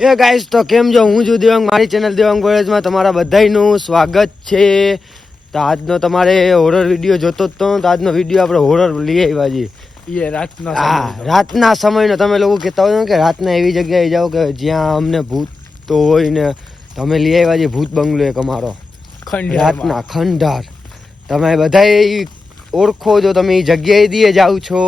એ guys તો કેમ જો હું છું દેવાંગ, મારી ચેનલ દેવાંગ બોયઝમાં તમારા બધાયનું સ્વાગત છે. તો આજનો તમારે હોરર વિડીયો જોતો જ તો આજનો વિડીયો આપણે હોરર લઈ આવ્યા છીએ. રાતના સમયનો તમે લોકો કહેતા હોય કે રાતના એવી જગ્યાએ જાઓ કે જ્યાં અમને ભૂત તો હોય ને તમે લઈ આવ્યા છીએ ભૂત બંગલો એક અમારો રાતના ખંડાર. તમે બધાય ઓળખો જો તમે એ જગ્યાએ દીએ જાઓ છો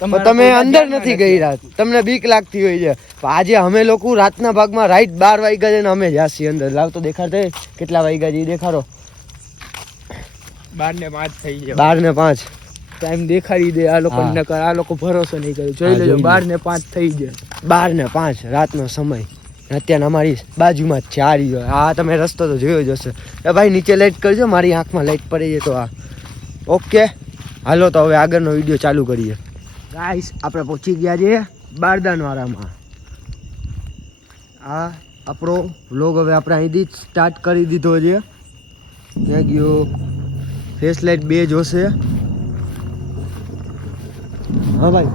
તમે અંદર નથી ગઈ રાત, તમને બીક લાગતી હોય છે. આજે અમે લોકો રાતના ભાગમાં રાઈટ 12 વાગ્યા છે ને અમે જાસી અંદર. લાવ તો દેખાડે કેટલા વાગ્યા છે દેખાડો. 12:05 થઈ ગયા. 12:05 ટાઈમ દેખાડી દે આ લોકો નકર આ લોકો ભરોસો નહીં કરે. જોઈ લેજો 12:05 થઈ ગયા. 12:05 રાતનો સમય. અત્યારે અમારી બાજુમાં જ છે આ રહ્યો. આ તમે રસ્તો તો જોયો જ હશે. એ ભાઈ નીચે લાઈટ કરજો, મારી આંખમાં લાઈટ પડી જાય તો આ ઓકે. હાલો તો હવે આગળનો વિડીયો ચાલુ કરીએ. ગાઈસ આપણે પહોંચી ગયા છે બારદાનવાળામાં. આ આપણો વ્લોગ હવે આપણે અહીંથી જ સ્ટાર્ટ કરી દીધો છે. ક્યાં ગયો ફેસ લાઇટ 2 જોશે. હા ભાઈ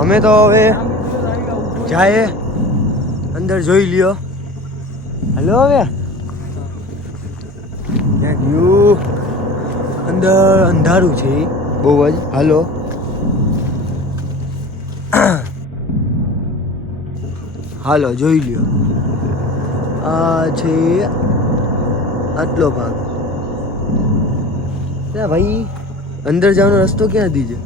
અમે તો હવે જાય અંદર જોઈ લ્યો. હલો હવે અંદર અંધારું છે બહુ જ. હાલો હાલો જોઈ લ્યો. આ છે આટલો ભાગ. ના ભાઈ અંદર જવાનો રસ્તો ક્યાં દીજે.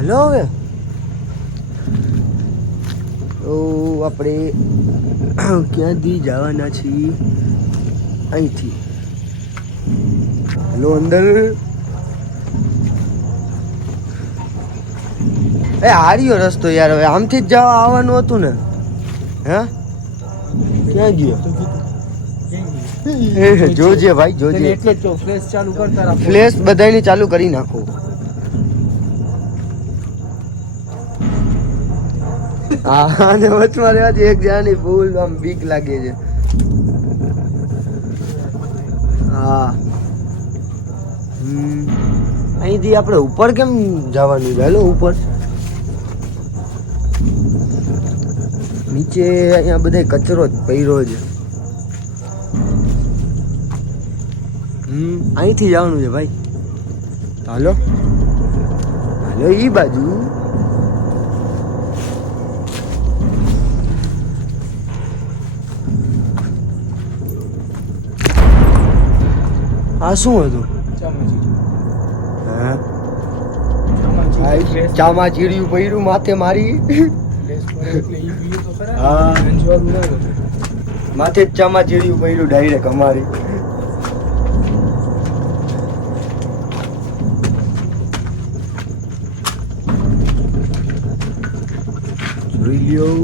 હલો હવે તો આપણે ક્યાંથી જવાના છીએ અહીંથી. હલો અંદર. એ હાર્યો રસ્તો યાર. હવે આમથી જ જવા આવવાનું હતું ને. હે ક્યાં ગયો જોજે ભાઈ જોજે. એટલે તો ફ્લેશ ચાલુ કરતા રાખો. ફ્લેશ બધાયની ચાલુ કરી નાખો. હા અને વચમાં રહેવાથી એક જણાની ફૂલ આમ બીક લાગે છે. હા અહીંથી આપણે ઉપર કેમ જવાનું છે. હાલો ઉપર. નીચે અહીંયા બધા કચરો જ પડ્યો છે. અહીંથી જવાનું છે ભાઈ. હાલો હાલો ઈ બાજુ. આ શું હતું. ચામાચીડિયું પડ્યું માથે મારી. હા માથે જ ચામાચીડિયું પડ્યું ડાયરેક્ટ અમારી. જોઈ લ્યો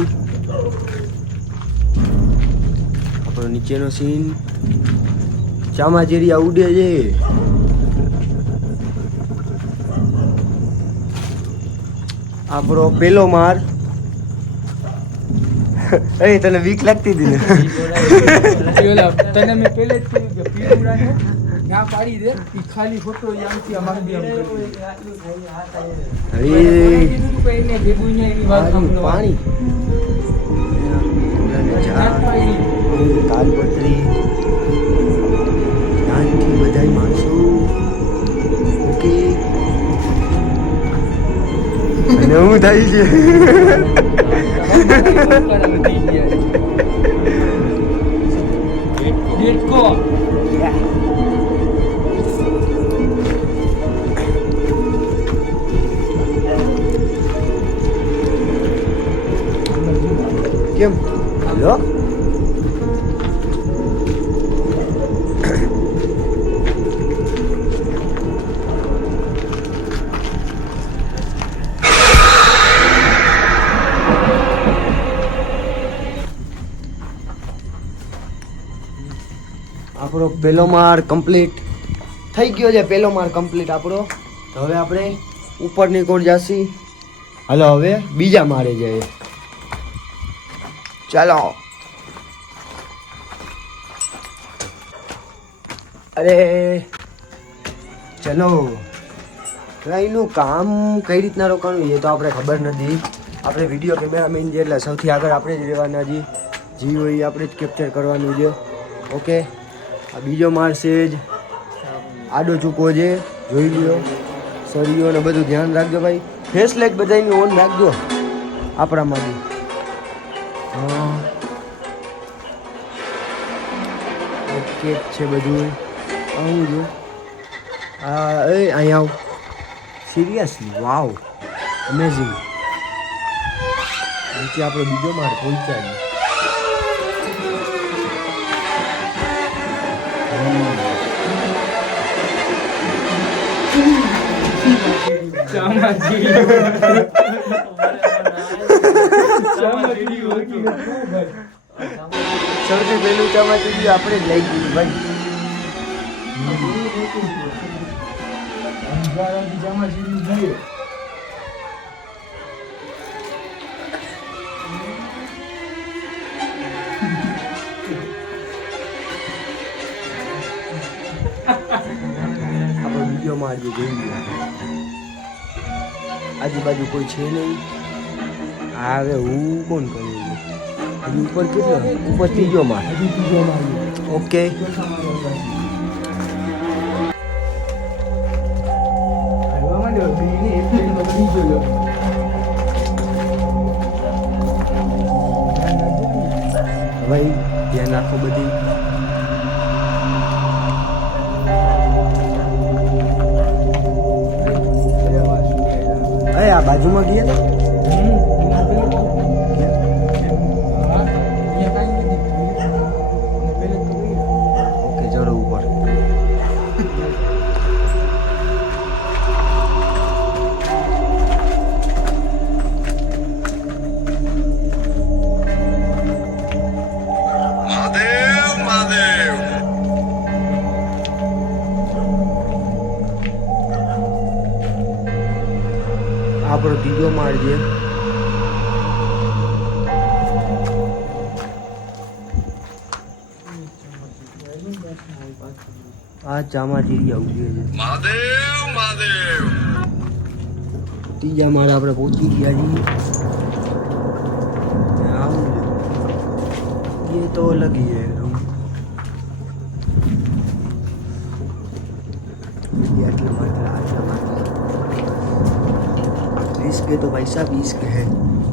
આપણો નીચેનો સીન. ચામાચીડિયા ઉડે છે. આપણો પેલો માર. અરે તને બીક લાગતી હતી ને. તને મેં પહેલે જ કહ્યું કે પીળુરાને ના પાડી દે. ઈ ખાલી ફોટો આમથી આમ બી આમ કરી. અરે કીધું કે એને ભેગું ને એની વાત સાંભળો. પાણી કાલપત્રી નાનથી બધાય માણસો. ઓકે અને હું થાય છે. કેમ હલો આપણો પહેલો માળ કમ્પ્લીટ થઈ ગયો છે. પહેલો માળ કમ્પ્લીટ આપણો. તો હવે આપણે ઉપરની કોર જાસી. હાલો હવે બીજા માળે જઈએ. ચાલો. અરે ચલો. એનું કામ કઈ રીતના રોકાણું એ તો આપણે ખબર નથી. આપણે વિડીયો કેમેરામેન છે એટલે સૌથી આગળ આપણે જ રહેવાના છીએ. જી હોય એ આપણે જ કેપ્ચર કરવાનું છે. ઓકે. આ બીજો માળ છે જ આડો ચૂકો છે, જોઈ લ્યો. સળીઓ ને બધું ધ્યાન રાખજો ભાઈ. ફેસ લાઈટ બધાની ઓન રાખજો આપણામાં બી. હા ઓકે છે બધું. આવું જો અહીંયા આવ. સિરિયસલી વાવ અમેઝિંગ. નીચે આપણો બીજો માળ પહોંચ્યા. સૌથી પહેલું ચામાચીડિયું આપણે જ લઈ ગયું ભાઈ. આપણો બીજો માળ જે જોઈ ગયો. આજુબાજુ કોઈ છે નહીં. હવે હું કોણ કર્યું ઉપર કેટલો? ઉપર ત્રીજો માળ. ઓકે. ભાઈ ધ્યાન રાખો બધી. આ બાજુમાં ગયા ઓકે ચલો ઉપર. આપણો ત્રીજો માળ છે. આ ચામાચીડિયા ઉભી છે. ત્રીજા માળ આપણે પહોંચી ગયા છીએ. આવું છે. એ તો અલગ ही है रूम. इसके तो भाई साहब इसके है.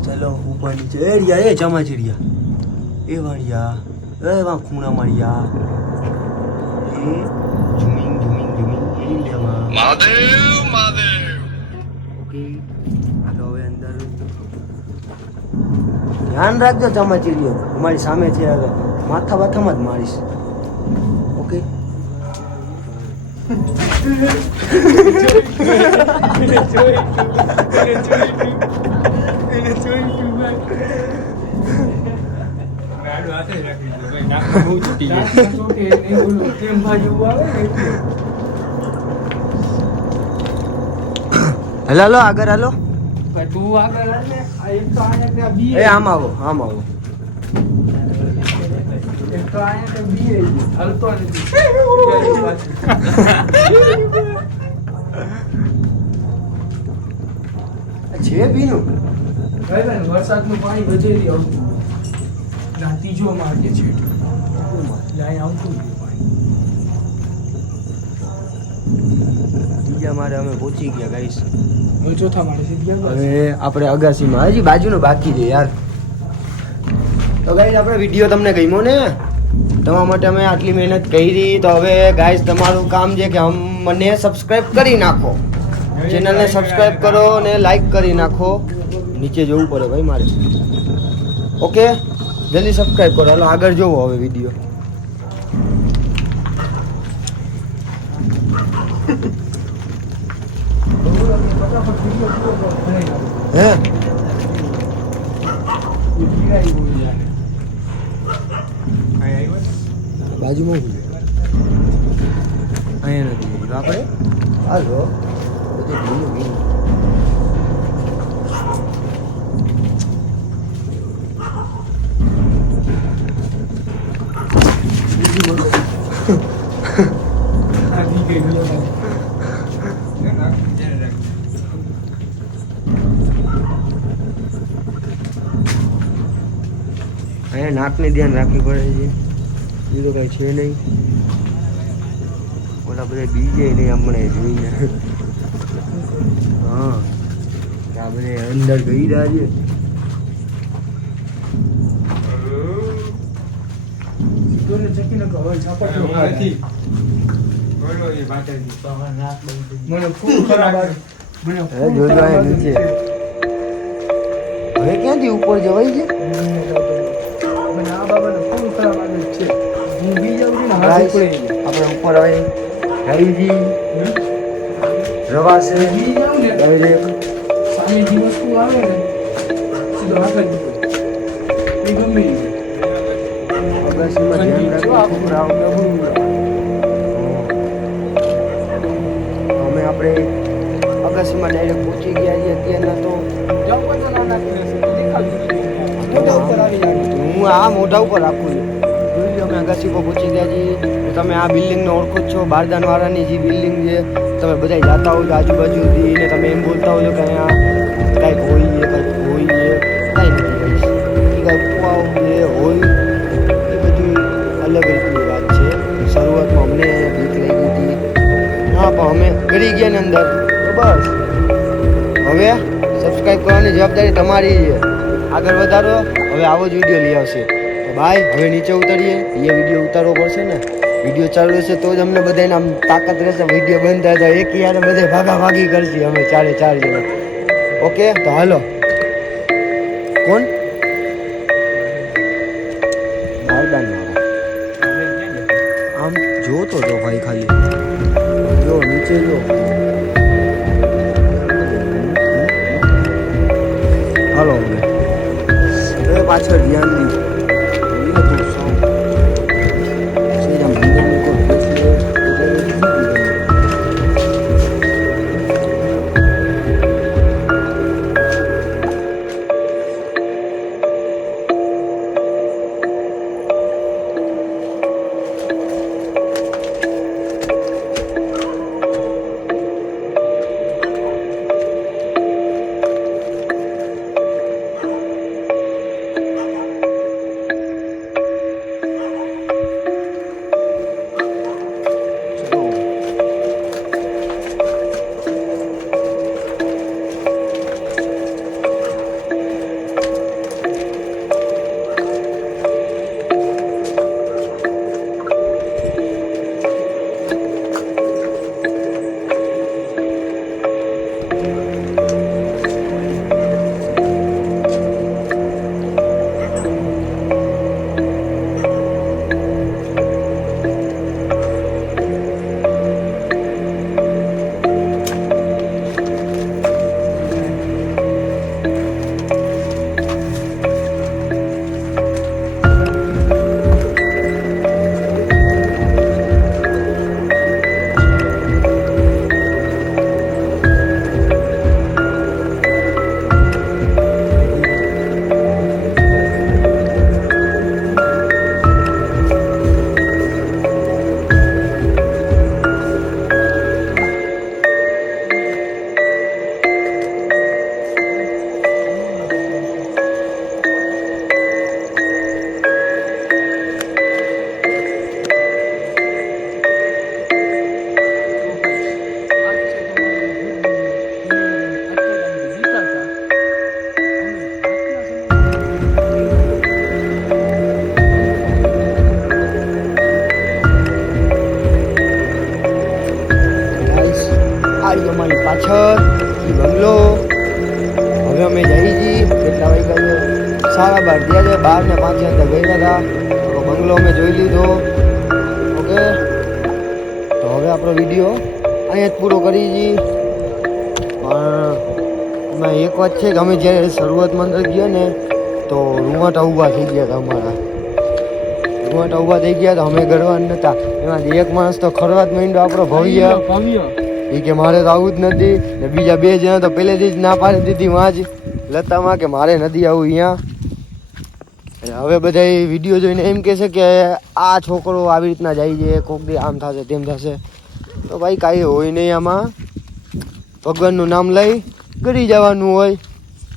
चलो ऊपर नीचे. ए रिया ए चामाचीडिया ए वाड़िया ए वहाँ खूना मारिया ए झूमिंग झूमिंग झूमिंग ए लेवा महादेव महादेव. ओके હાલો હવે અંદર. ધ્યાન રાખજો ચામાચીડિયો અમારી સામે છે. હવે માથા બાથામાં જ મારીશ. ઓકે. હાલો આગળ હાલો. એ આમ આવો આમ આવો. છે પીનું વરસાદનું પાણી વધેલી આવતું. ત્રીજો માળ જે છે આવતું બીજા માળે અમે પહોંચી ગયા ગાઈસ. હવે ચોથા માળે સીધી હવે આપણે અગાસીમાં હજી બાજુનો બાકી છે યાર. તો ગાઈસ આપણે વિડીયો તમને ગમ્યો ને? તમારા માટે અમે આટલી મહેનત કરી. તો હવે ગાઈસ તમારું કામ છે કે મને સબસ્ક્રાઇબ કરી નાખો. ચેનલને સબસ્ક્રાઇબ કરો અને લાઈક કરી નાખો. નીચે જવું પડે ભાઈ મારે. ઓકે જલ્દી સબસ્ક્રાઇબ કરો. હાલો આગળ જોવો હવે વિડીયો. હે બાજુમાં અહીંયા નથી જઈ આપણે હાલો બધું ભીનું ભીનું અહીંયા નાકને ધ્યાન રાખવી પડે છે એ તો કઈ છે નહીં ઓલા બધા બીજે નહીં હમણાં જોઈને હા આ બધા અંદર ગઈ રહ્યા છે નીચે હવે ક્યાંથી ઉપર જવાય છે આપણે ઉપર આવે રહીજી રવા છે વસ્તુ આવે ને સીધો હાથ જ એ ગમે અગાસીમાં ધ્યાન રાખવું અમે આપણે અગાસીમાં ડાયરેક્ટ પહોંચી ગયા છીએ અત્યારના તો હું આ મોઢા ઉપર રાખું છું જોઈ લો અમે અગાસી પર પહોંચી ગયા છીએ તમે આ બિલ્ડિંગને ઓળખો જ છો બારદાન વાળાની જે બિલ્ડિંગ છે તમે બધા જાતા હોય આજુબાજુથી ને તમે એમ બોલતા હોય કે અહીંયા કંઈક હોય છે કંઈક હોય છે કાંઈ નથી કહીશ એ કાંઈક કુવાઓ જે હોય એ બધું અલગ રીતની વાત છે શરૂઆતમાં અમને બીક લાગી હતી હા પણ અમે કરી ગયા ને અંદર તો બસ હવે સબસ્ક્રાઈબ કરવાની જવાબદારી તમારી છે આગળ વધારો હવે આવો જ વિડીયો લઈ આવશે તો બાય હવે નીચે ઉતરીએ એ વિડીયો ઉતારવો પડશે ને વિડીયો ચાલુ રહેશે તો જ અમને બધાને આમ તાકાત રહેશે વિડીયો બંધ થાય તો એક યાર બધે ભાગાભાગી કરશે અમે ચારે ચાર જણા ઓકે તો હાલો કોણ બારદાન આમ જોતો જો ભાઈ ખાલી જો નીચે જો હાલો હવે પાછળ ધ્યાન દી અમારી પાછળ બંગલો હવે અમે જઈ છીએ કેટલા વાગ્યા છે 12:30 12 ને 5 અંદર ગયા હતા તો બંગલો અમે જોઈ લીધો ઓકે તો હવે આપણો વિડીયો અહીંયા જ પૂરો કરી છીએ પણ એમાં એક વાત છે કે અમે જ્યારે શરૂઆતમાં અંદર ગયા ને તો રૂવાટા ઊભા થઈ ગયા હતા અમારા સુવાટા ઊભા થઈ ગયા તો અમે ગરવા નતા. એમાંથી એક માણસ તો ખરવા જ માંડ્યો આપણો ભવ્ય. એ કે મારે તો આવું જ નથી ને બીજા 2 જણા તો પહેલેથી જ ના પાડી દીધી વાં જ લતામાં કે મારે નથી આવું અહીંયા. અને હવે બધા વિડીયો જોઈને એમ કહે છે કે આ છોકરો આવી રીતના જાય છે, કોક દી આમ થશે તેમ થશે. તો ભાઈ કાંઈ હોય નહીં આમાં. ભગવાનનું નામ લઈ કરી જવાનું હોય.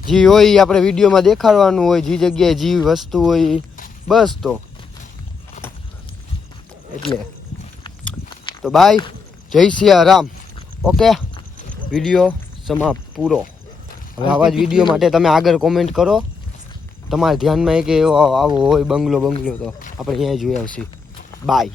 જે હોય એ આપણે વિડીયોમાં દેખાડવાનું હોય, જે જગ્યાએ જે વસ્તુ હોય ઈ. બસ તો એટલે તો બાય, જય સિયારામ. ઓકે, વિડીયો સમાપ્ત પૂરો. હવે આવા જ વિડીયો માટે તમે આગળ કોમેન્ટ કરો. તમારા ધ્યાનમાં કે એવો આવો હોય બંગલો તો આપણે અહીંયા જોઈ આવશે. બાય.